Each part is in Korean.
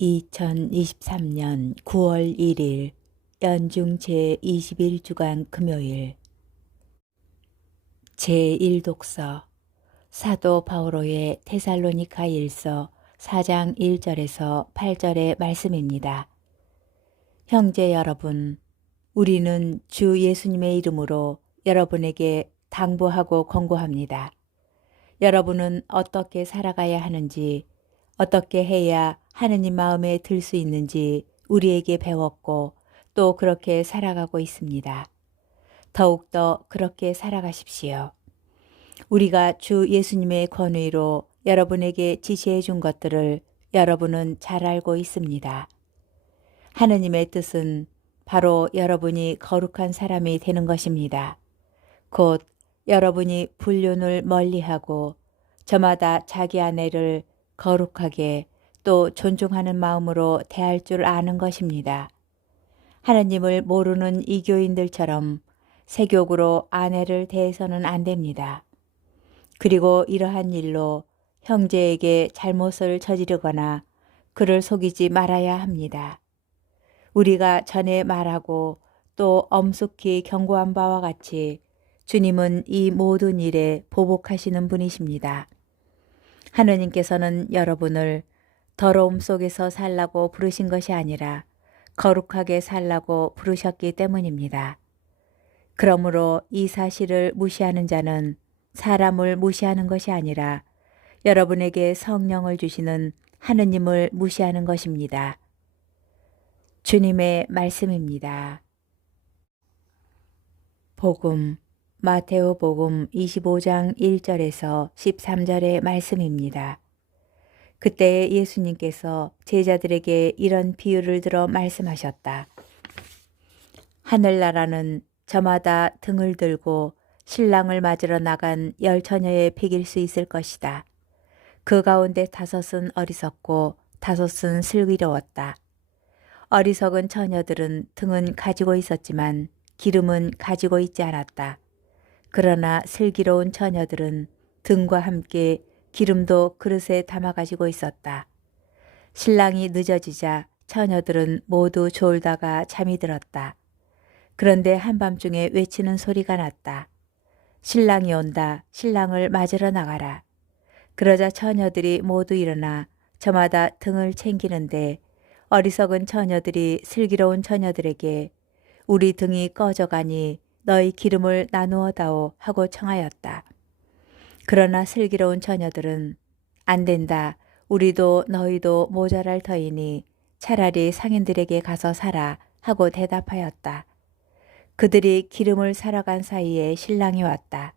2023년 9월 1일 연중 제21주간 금요일 제1독서 사도 바오로의 데살로니가 일서 4장 1절에서 8절의 말씀입니다. 형제 여러분, 우리는 주 예수님의 이름으로 여러분에게 당부하고 권고합니다. 여러분은 어떻게 살아가야 하는지, 어떻게 해야 하느님 마음에 들 수 있는지 우리에게 배웠고 또 그렇게 살아가고 있습니다. 더욱더 그렇게 살아가십시오. 우리가 주 예수님의 권위로 여러분에게 지시해 준 것들을 여러분은 잘 알고 있습니다. 하느님의 뜻은 바로 여러분이 거룩한 사람이 되는 것입니다. 곧 여러분이 불륜을 멀리하고 저마다 자기 아내를 거룩하게 또 존중하는 마음으로 대할 줄 아는 것입니다. 하나님을 모르는 이교인들처럼 세욕으로 아내를 대해서는 안 됩니다. 그리고 이러한 일로 형제에게 잘못을 저지르거나 그를 속이지 말아야 합니다. 우리가 전에 말하고 또 엄숙히 경고한 바와 같이 주님은 이 모든 일에 보복하시는 분이십니다. 하느님께서는 여러분을 더러움 속에서 살라고 부르신 것이 아니라 거룩하게 살라고 부르셨기 때문입니다. 그러므로 이 사실을 무시하는 자는 사람을 무시하는 것이 아니라 여러분에게 성령을 주시는 하느님을 무시하는 것입니다. 주님의 말씀입니다. 복음 마테오복음 25장 1절에서 13절의 말씀입니다. 그때 예수님께서 제자들에게 이런 비유를 들어 말씀하셨다. 하늘나라는 저마다 등을 들고 신랑을 맞으러 나간 10처녀의 픽일 수 있을 것이다. 그 가운데 5은 어리석고 5은 슬기로웠다. 어리석은 처녀들은 등은 가지고 있었지만 기름은 가지고 있지 않았다. 그러나 슬기로운 처녀들은 등과 함께 기름도 그릇에 담아 가지고 있었다. 신랑이 늦어지자 처녀들은 모두 졸다가 잠이 들었다. 그런데 한밤중에 외치는 소리가 났다. 신랑이 온다. 신랑을 맞으러 나가라. 그러자 처녀들이 모두 일어나 저마다 등을 챙기는데 어리석은 처녀들이 슬기로운 처녀들에게 우리 등이 꺼져가니 너희 기름을 나누어 다오 하고 청하였다. 그러나 슬기로운 처녀들은 안 된다. 우리도 너희도 모자랄 터이니 차라리 상인들에게 가서 사라 하고 대답하였다. 그들이 기름을 사러 간 사이에 신랑이 왔다.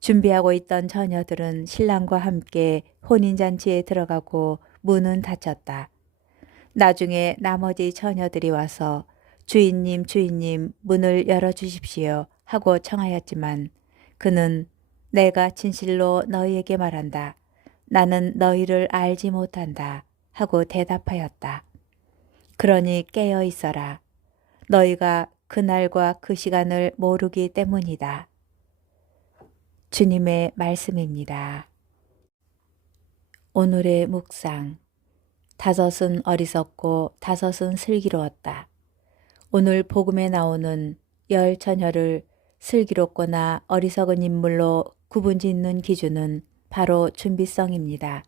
준비하고 있던 처녀들은 신랑과 함께 혼인잔치에 들어가고 문은 닫혔다. 나중에 나머지 처녀들이 와서 주인님, 주인님, 문을 열어주십시오 하고 청하였지만 그는 내가 진실로 너희에게 말한다. 나는 너희를 알지 못한다 하고 대답하였다. 그러니 깨어 있어라. 너희가 그날과 그 시간을 모르기 때문이다. 주님의 말씀입니다. 오늘의 묵상. 5은 어리석고 5은 슬기로웠다. 오늘 복음에 나오는 10처녀를 슬기롭거나 어리석은 인물로 구분짓는 기준은 바로 준비성입니다.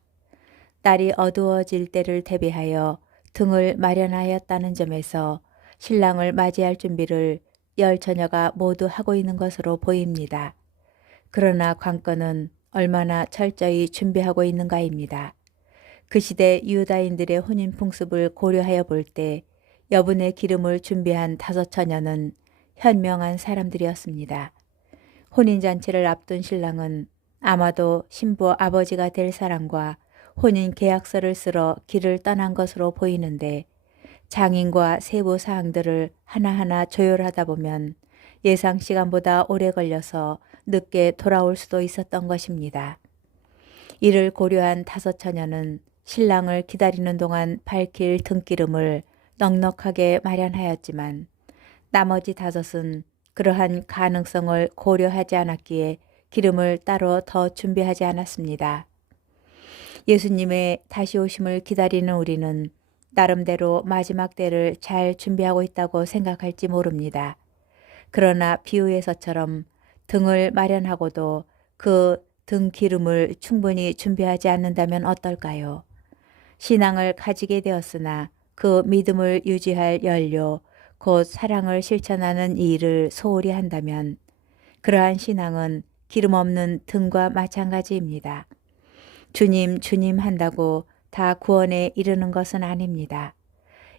날이 어두워질 때를 대비하여 등을 마련하였다는 점에서 신랑을 맞이할 준비를 10처녀가 모두 하고 있는 것으로 보입니다. 그러나 관건은 얼마나 철저히 준비하고 있는가입니다. 그 시대 유다인들의 혼인 풍습을 고려하여 볼 때 여분의 기름을 준비한 5처녀는 현명한 사람들이었습니다. 혼인잔치를 앞둔 신랑은 아마도 신부 아버지가 될 사람과 혼인 계약서를 쓰러 길을 떠난 것으로 보이는데 장인과 세부 사항들을 하나하나 조율하다 보면 예상 시간보다 오래 걸려서 늦게 돌아올 수도 있었던 것입니다. 이를 고려한 5처녀는 신랑을 기다리는 동안 밝힐 등기름을 넉넉하게 마련하였지만 나머지 5은 그러한 가능성을 고려하지 않았기에 기름을 따로 더 준비하지 않았습니다. 예수님의 다시 오심을 기다리는 우리는 나름대로 마지막 때를 잘 준비하고 있다고 생각할지 모릅니다. 그러나 비유에서처럼 등을 마련하고도 그 등 기름을 충분히 준비하지 않는다면 어떨까요? 신앙을 가지게 되었으나 그 믿음을 유지할 연료, 곧 사랑을 실천하는 이 일을 소홀히 한다면 그러한 신앙은 기름 없는 등과 마찬가지입니다. 주님, 주님 한다고 다 구원에 이르는 것은 아닙니다.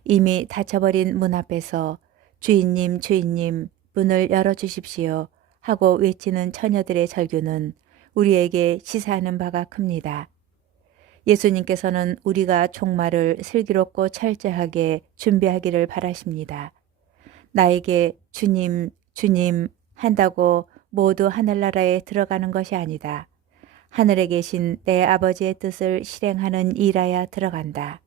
이미 닫혀버린 문 앞에서 주인님, 주인님, 문을 열어주십시오 하고 외치는 처녀들의 절규는 우리에게 시사하는 바가 큽니다. 예수님께서는 우리가 종말을 슬기롭고 철저하게 준비하기를 바라십니다. 나에게 주님, 주님 한다고 모두 하늘나라에 들어가는 것이 아니다. 하늘에 계신 내 아버지의 뜻을 실행하는 일하여 들어간다.